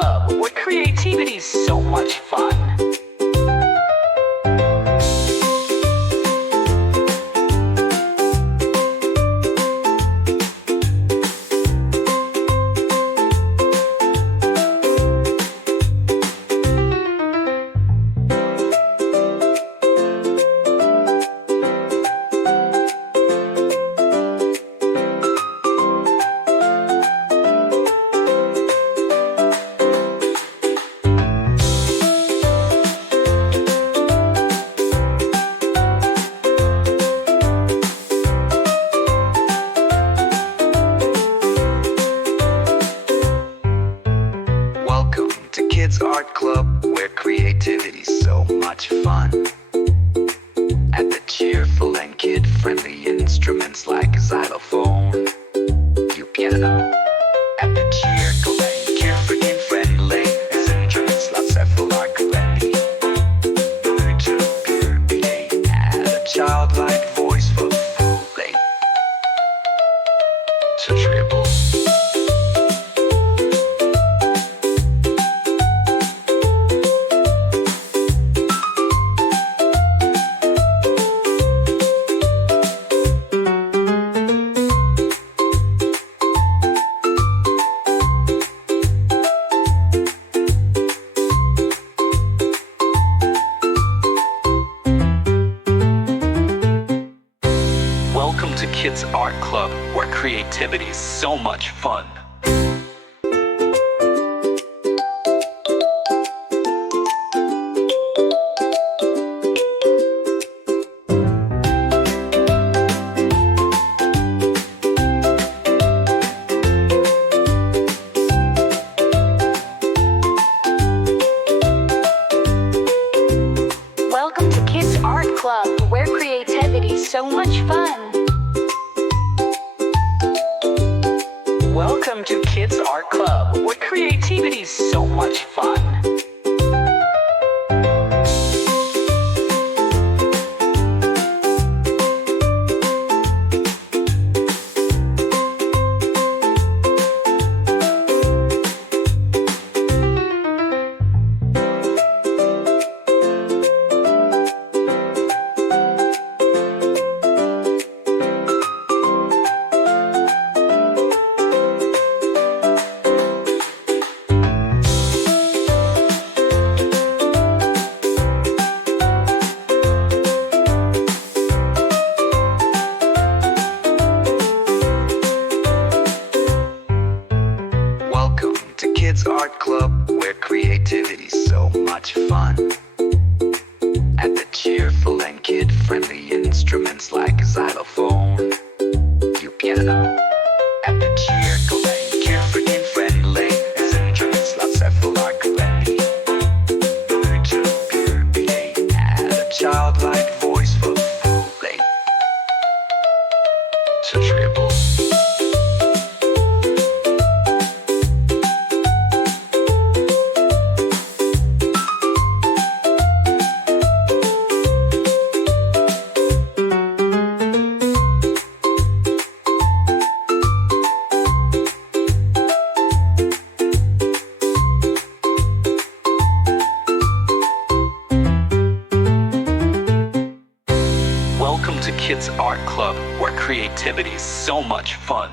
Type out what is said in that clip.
Club, where creativity's so much fun. Welcome to Kids Art Club, where creativity's so much fun. At the cheerful and kid-friendly instruments like xylophone, piano. At the cheerful and carefree and friendly instruments like cephalar clay. To pure play, add a childlike voice for fooling. To triple. Welcome to Kids Art Club, where creativity's so much fun. Welcome to Kids Art Club, where creativity's so much fun. Welcome to Kids Art Club, where creativity's so much fun. Welcome to Kids Art Club, where creativity's so much fun. At the cheerful and kid-friendly instruments like xylophone, piano. At the cheerful and carefree and friendly instruments like cephalar clay. To pure play, add a childlike voice for fooling. To triple. Welcome to Kids Art Club, where creativity's so much fun.